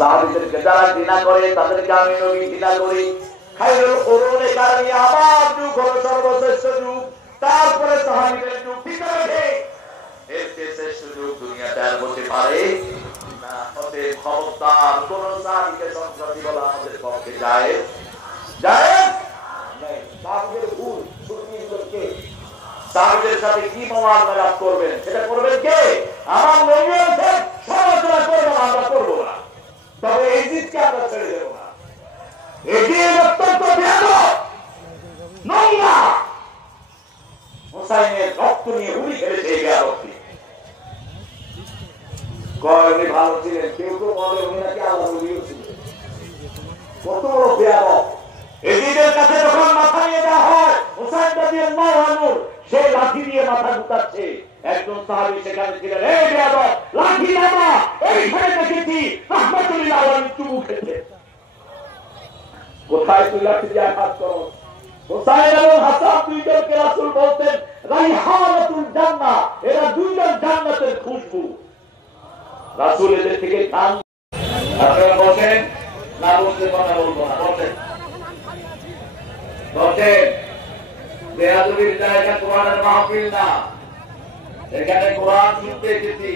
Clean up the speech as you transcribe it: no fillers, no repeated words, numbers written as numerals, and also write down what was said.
সাহাবীদেরকে যারা ঘৃণা করে তাদেরকে আমি নবী ঘৃণা করি। খায়রুল কুরুনি কারণে আমার যুগ হলো সর্বশ্রেষ্ঠ যুগ, তারপরে সাহাবীদের যুগ। ঠিক আছে, এর চেয়ে শ্রেষ্ঠ যুগ দুনিয়াতে আর হতে পারে না। অতএব খবরদার কোন সাহাবীকে সংসদী বলা আমাদের পক্ষে জায়েজ নাই। সাহাবীদের ভুল সুন্নিদেরকে সাহাবীদের সাথে কি মুআমালা করবেন সেটা করবেন কে? আমার নবী বলেছেন সমালোচনা করব না, আমরা করব না, তবে এই জিতকে আমরা ছেড়ে দেব না। এটি অত্যন্ত বেয়াদব নোংরা। হুসাইনের রক্ত নিয়ে উনি খেলেছে এই বেয়াদবটি। কয় উনি ভালো ছিলেন, কেউ তো বলে উনি নাকি আল্লাহ নবীও ছিলেন। কত বড় বেয়াদব! এজিদের কাছে যখন মাথা নিয়ে দেওয়া হয়, হুসাইন রাদিয়াল্লাহু আনহু সেই লাঠি দিয়ে মাথা গুটাচ্ছে, একজন সাহাবী সেখানে ছিলেন, এই বেয়াদব লাঠি নামা, এইখানে দেখেছি রাহমাতুল্লাহ আলাইহি চুমু খেতে। কোথায় তুই লাঠি দিয়ে আঘাত করো? হুসাইন এবং হাসান দুইজনকে রাসূল বলতেন রাইহানাতুল জান্নাহ, এরা দুইজন জান্নাতের খুশবু। রাসূল এদের থেকে কান। আপনারা বসেন, না বসে কথা বলবো না, বসেন বসেন। বেয়াদবির জায়গা কোরআনের মাহফিল না, এখানে কোরআন শুনতে এসেছি।